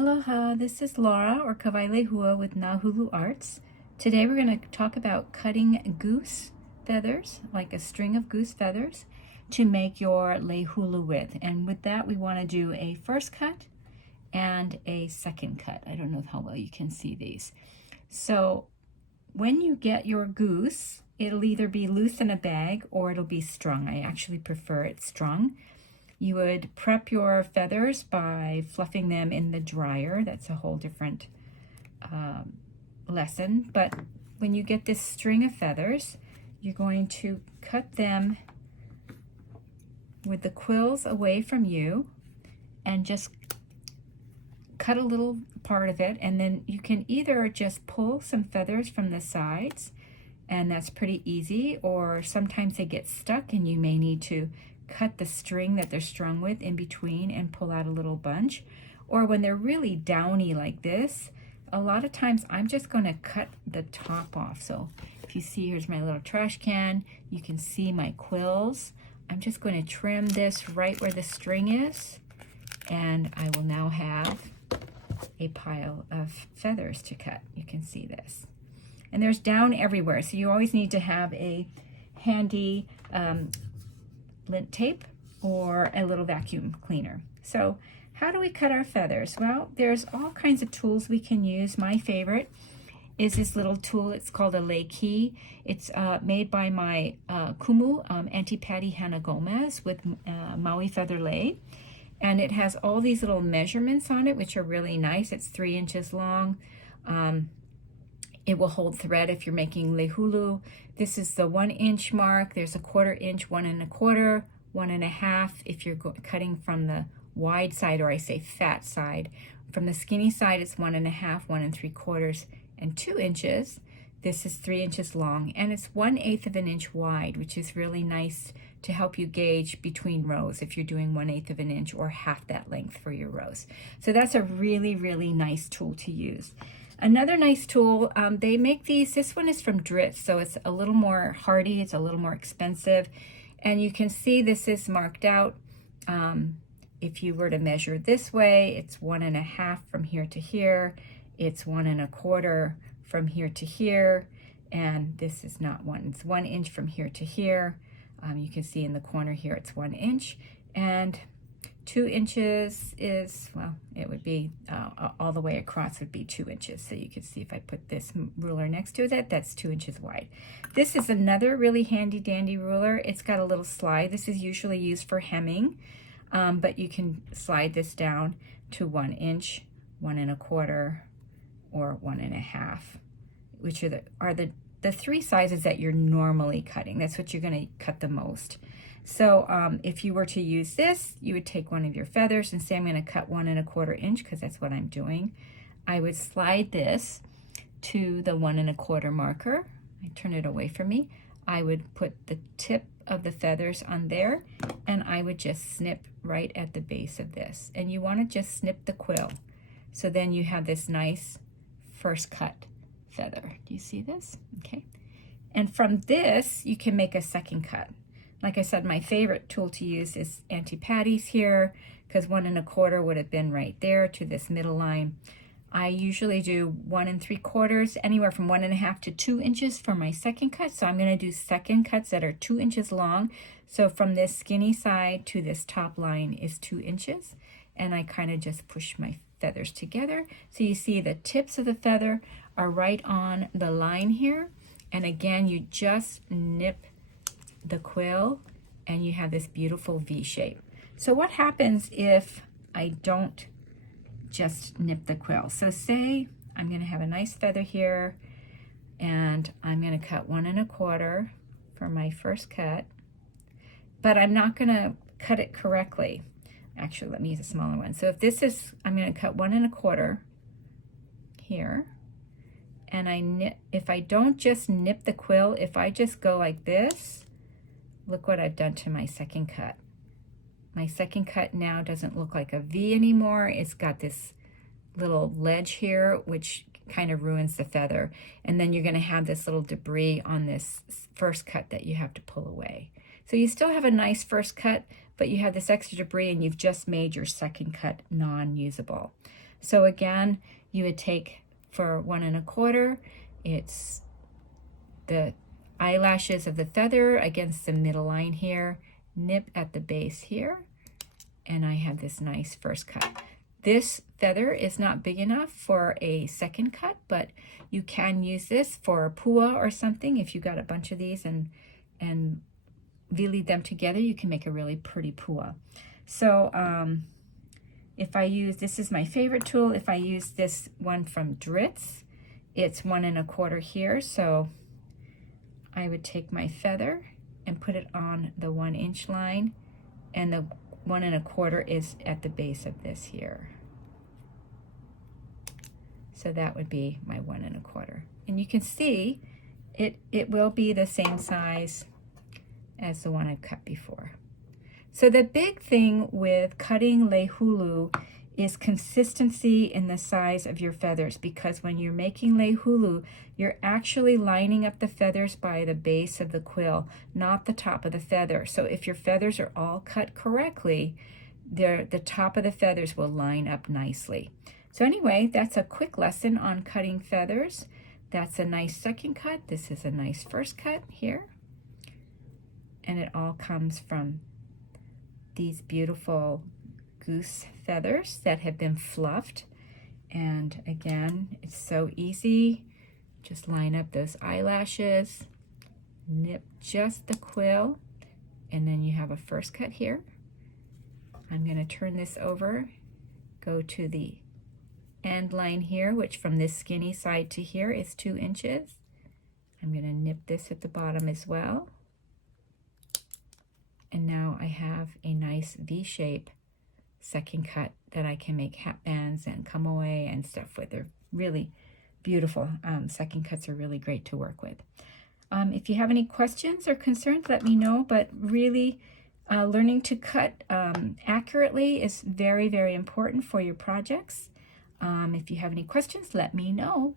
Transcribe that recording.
Aloha, this is Laura or Kawai Hua with Lei Hulu Arts. Today we're going to talk about cutting goose feathers, like a string of goose feathers, to make your Lei Hulu with. And with that we want to do a first cut and a second cut. I don't know how well you can see these. So when you get your goose, it'll either be loose in a bag or it'll be strung. I actually prefer it strung. You would prep your feathers by fluffing them in the dryer. That's a whole different lesson. But when you get this string of feathers, you're going to cut them with the quills away from you and just cut a little part of it. And then you can either just pull some feathers from the sides, and that's pretty easy, or sometimes they get stuck and you may need to cut the string that they're strung with in between and pull out a little bunch. Or when they're really downy like this, a lot of times I'm just going to cut the top off. So if you see, here's my little trash can, you can see my quills. I'm just going to trim this right where the string is, and I will now have a pile of feathers to cut. You can see this. And there's down everywhere, so you always need to have a handy lint tape or a little vacuum cleaner. So how do we cut our feathers? Well, there's all kinds of tools we can use. My favorite is this little tool. It's called a Lei Key. It's made by my kumu, Auntie Patty Hannah Gomez with Maui Feather Lei. And it has all these little measurements on it, which are really nice. It's 3 inches long. It will hold thread if you're making Lei Hulu. This is the 1 inch mark. There's a 1/4 inch, 1 1/4, 1 1/2 if you're cutting from the wide side, or I say fat side. From the skinny side, it's 1 1/2, 1 3/4, and 2 inches. This is 3 inches long, and it's 1/8 of an inch wide, which is really nice to help you gauge between rows if you're doing 1/8 of an inch or half that length for your rows. So that's a really, really nice tool to use. Another nice tool, they make these, this one is from Dritz, so it's a little more hardy, it's a little more expensive, and you can see this is marked out. If you were to measure this way, it's 1 1/2 from here to here, it's 1 1/4 from here to here, and this is not one, it's 1 inch from here to here. You can see in the corner here it's 1 inch, and 2 inches is, well, it would be all the way across would be 2 inches. So you can see if I put this ruler next to it, that's 2 inches wide. This is another really handy dandy ruler. It's got a little slide. This is usually used for hemming, but you can slide this down to 1 inch, 1 1/4, or 1 1/2, which are the 3 sizes that you're normally cutting. That's what you're going to cut the most. So if you were to use this, you would take one of your feathers and say, I'm going to cut 1 1/4 inch, because that's what I'm doing. I would slide this to the 1 1/4 marker. I turn it away from me. I would put the tip of the feathers on there, and I would just snip right at the base of this. And you want to just snip the quill. So then you have this nice first cut feather. Do you see this? Okay. And from this, you can make a second cut. Like I said, my favorite tool to use is Auntie Patty's here, because 1 1/4 would have been right there to this middle line. I usually do 1 3/4, anywhere from 1 1/2 to 2 inches for my second cut. So I'm going to do second cuts that are 2 inches long. So from this skinny side to this top line is 2 inches. And I kind of just push my feathers together. So you see the tips of the feather are right on the line here. And again, you just nip the quill and you have this beautiful V shape. So what happens if I don't just nip the quill? So say I'm going to have a nice feather here, and I'm going to cut 1 1/4 for my first cut, but I'm not going to cut it correctly. Actually, let me use a smaller one. So if this is, I'm going to cut 1 1/4 here, and if I don't just nip the quill, if I just go like this, look what I've done to my second cut. My second cut now doesn't look like a V anymore. It's got this little ledge here, which kind of ruins the feather. And then you're going to have this little debris on this first cut that you have to pull away. So you still have a nice first cut, but you have this extra debris and you've just made your second cut non-usable. So again, you would take for 1 1/4, it's the eyelashes of the feather against the middle line here, nip at the base here, and I have this nice first cut. This feather is not big enough for a second cut, but you can use this for a pua or something. If you got a bunch of these and vili them together, you can make a really pretty pua. So if I use, this is my favorite tool, if I use this one from Dritz, it's 1 1/4 here, so I would take my feather and put it on the 1 inch line, and the 1 1/4 is at the base of this here. So that would be my 1 1/4. And you can see it will be the same size as the one I've cut before. So the big thing with cutting Lei Hulu is consistency in the size of your feathers, because when you're making Lei Hulu, you're actually lining up the feathers by the base of the quill, not the top of the feather. So if your feathers are all cut correctly, the top of the feathers will line up nicely. So anyway, that's a quick lesson on cutting feathers. That's a nice second cut. This is a nice first cut here. And it all comes from these beautiful goose feathers that have been fluffed. And again, it's so easy. Just line up those eyelashes, nip just the quill, and then you have a first cut here. I'm going to turn this over, go to the end line here, which from this skinny side to here is 2 inches. I'm going to nip this at the bottom as well. And now I have a nice V-shape second cut that I can make hat bands and come away and stuff with. They're really beautiful. Second cuts are really great to work with. If you have any questions or concerns, let me know, but really learning to cut accurately is very, very important for your projects. If you have any questions, let me know.